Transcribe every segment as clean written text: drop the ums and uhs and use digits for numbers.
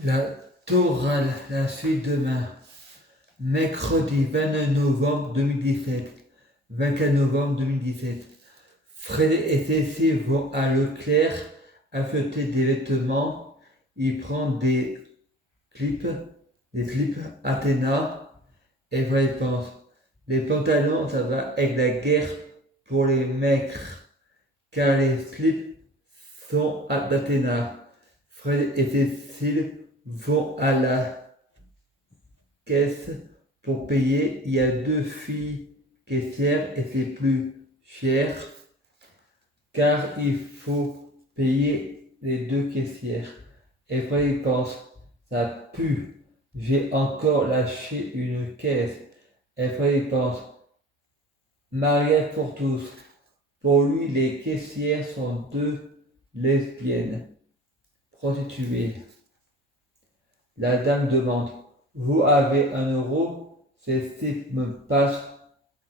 La Torale, la suite demain, mercredi 29 novembre 2017, 24 novembre 2017. Fred et Cécile vont à Leclerc acheter des vêtements. Ils prennent clips, des clips Athéna et Fred pense, les pantalons ça va être la guerre pour les mecs car les slips sont d'Athéna. Fred et Cécile vont à la caisse pour payer. Il y a deux filles caissières et c'est plus cher car il faut payer les deux caissières. Et Fred il pense, ça pue, j'ai encore lâché une caisse. Et Fred il pense, mariage pour tous. Pour lui, les caissières sont deux lesbiennes, prostituées. La dame demande, vous avez 1 euro? Cécile me passe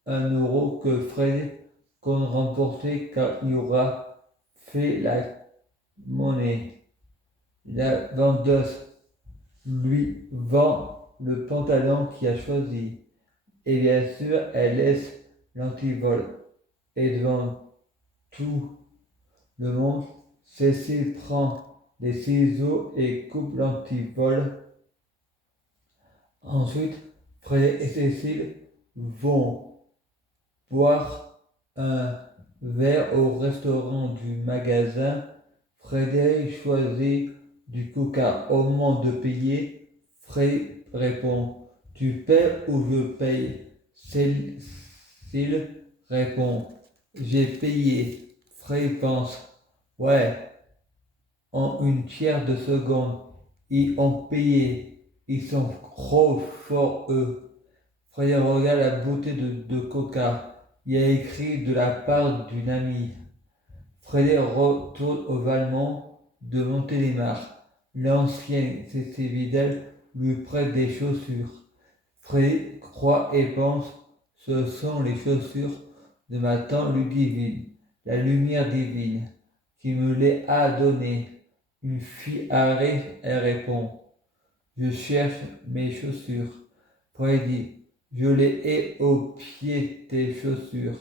1 euro que Fred compte remporter car il aura fait la monnaie. La vendeuse lui vend le pantalon qu'il a choisi. Et bien sûr, elle laisse l'antivol. Et devant tout le monde, Cécile prend des ciseaux et coupe l'antivol. Ensuite, Fred et Cécile vont boire un verre au restaurant du magasin. Frédéric choisit du coca. Au moment de payer, Fred répond, tu paies ou je paye? Cécile répond, j'ai payé. Fred pense, ouais, en une tiers de seconde, ils ont payé. Ils sont trop forts eux. Fred regarde la beauté de Coca. Il y a écrit de la part d'une amie. Fred retourne au Valmont de Montélimar. L'ancienne Cécile Vidal lui prête des chaussures. Fred croit et pense, ce sont les chaussures de ma tante Ludivine, la lumière divine, qui me les a données. Une fille arrive, elle répond, je cherche mes chaussures. Fred dit, je les ai au pied tes chaussures.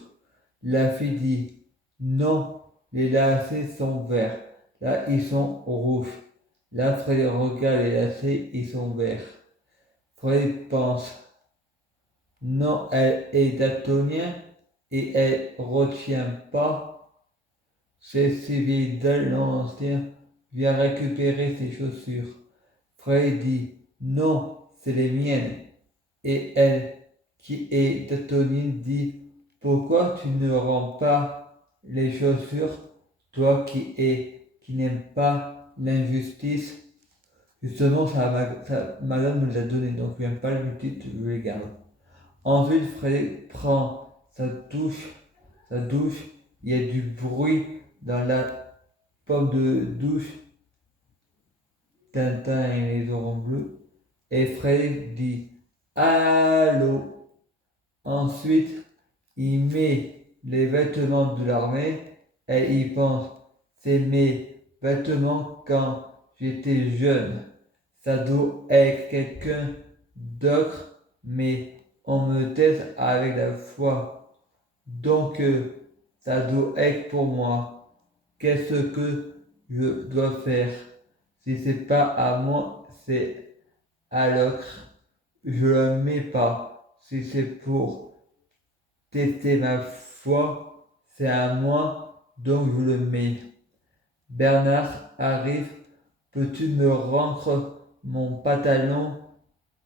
La fille dit, non, les lacets sont verts. Là, ils sont rouges. Là, Fred regarde les lacets, ils sont verts. Fred pense, non, elle est daltonienne et elle retient pas. C'est Vidal l'ancien vient récupérer ses chaussures. Fred dit, non, c'est les miennes. Et elle, qui est daltonienne, dit, pourquoi tu ne rends pas les chaussures, toi qui n'aimes pas l'injustice? Justement, madame me l'a donné, donc je n'aime pas l'injustice, je les garde. Ensuite, Frédéric prend sa douche, il y a du bruit dans la pomme de douche, Tintin et les oreilles bleues, et Frédéric dit allô. Ensuite, il met les vêtements de l'armée et il pense, c'est mes vêtements quand j'étais jeune. Ça doit être quelqu'un d'autre, mais on me teste avec la foi. Donc, ça doit être pour moi. Qu'est-ce que je dois faire? Si c'est pas à moi, c'est à l'autre. Je le mets pas. Si c'est pour tester ma foi, c'est à moi, donc je le mets. Bernard arrive, peux-tu me rendre mon pantalon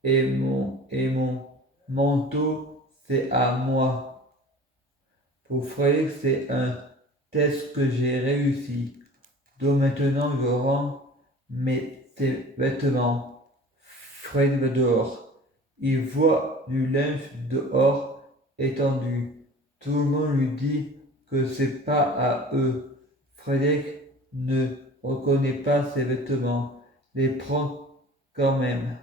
et mon manteau, c'est à moi. Pour Frédéric, c'est un test que j'ai réussi. Donc maintenant, je rends mes vêtements. Fred va dehors. Il voit du linge dehors étendu. Tout le monde lui dit que c'est pas à eux. Frédéric ne reconnaît pas ses vêtements, les prend quand même,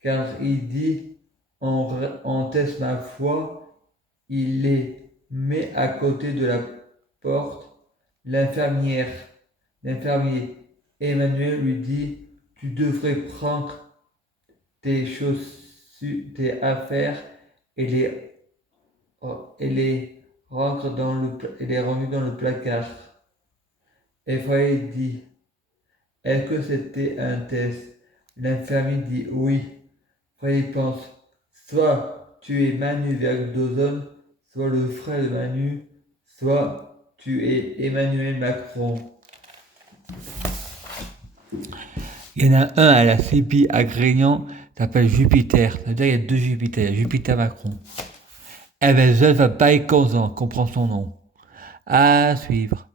car il dit on teste ma foi, il les met à côté de la porte. L'infirmière, l'infirmier Emmanuel lui dit Tu devrais prendre tes chaussures, tes affaires et les ranger dans le placard. Et Fred dit, est-ce que c'était un test? L'infirmier dit oui. Fred pense, soit tu es Manu Vergdoson, soit le frère de Manu, soit tu es Emmanuel Macron. Il y en a un à la CPI à Grignan, s'appelle Jupiter. Ça veut dire qu'il y a deux Jupiter, il y a Jupiter Macron. Eh ben, Zeus va pas être content, comprend son nom. À suivre.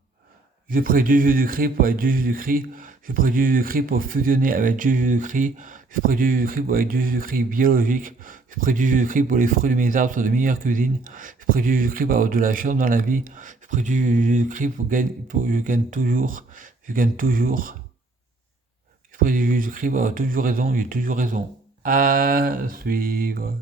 Je prie Dieu Jésus-Christ pour être Dieu Jésus-Christ. Je prie Dieu Jésus-Christ pour fusionner avec Dieu Jésus-Christ. Je prie Dieu Jésus-Christ pour être Dieu Jésus-Christ biologique. Je prie Dieu Jésus-Christ pour les fruits de mes arbres soient de meilleure cuisine. Je prie Dieu Jésus-Christ pour avoir de la chance dans la vie. Je prie Dieu Jésus-Christ pour je gagne toujours. Je gagne toujours. Je prie Dieu Jésus-Christ pour avoir toujours raison. J'ai toujours raison. À suivre.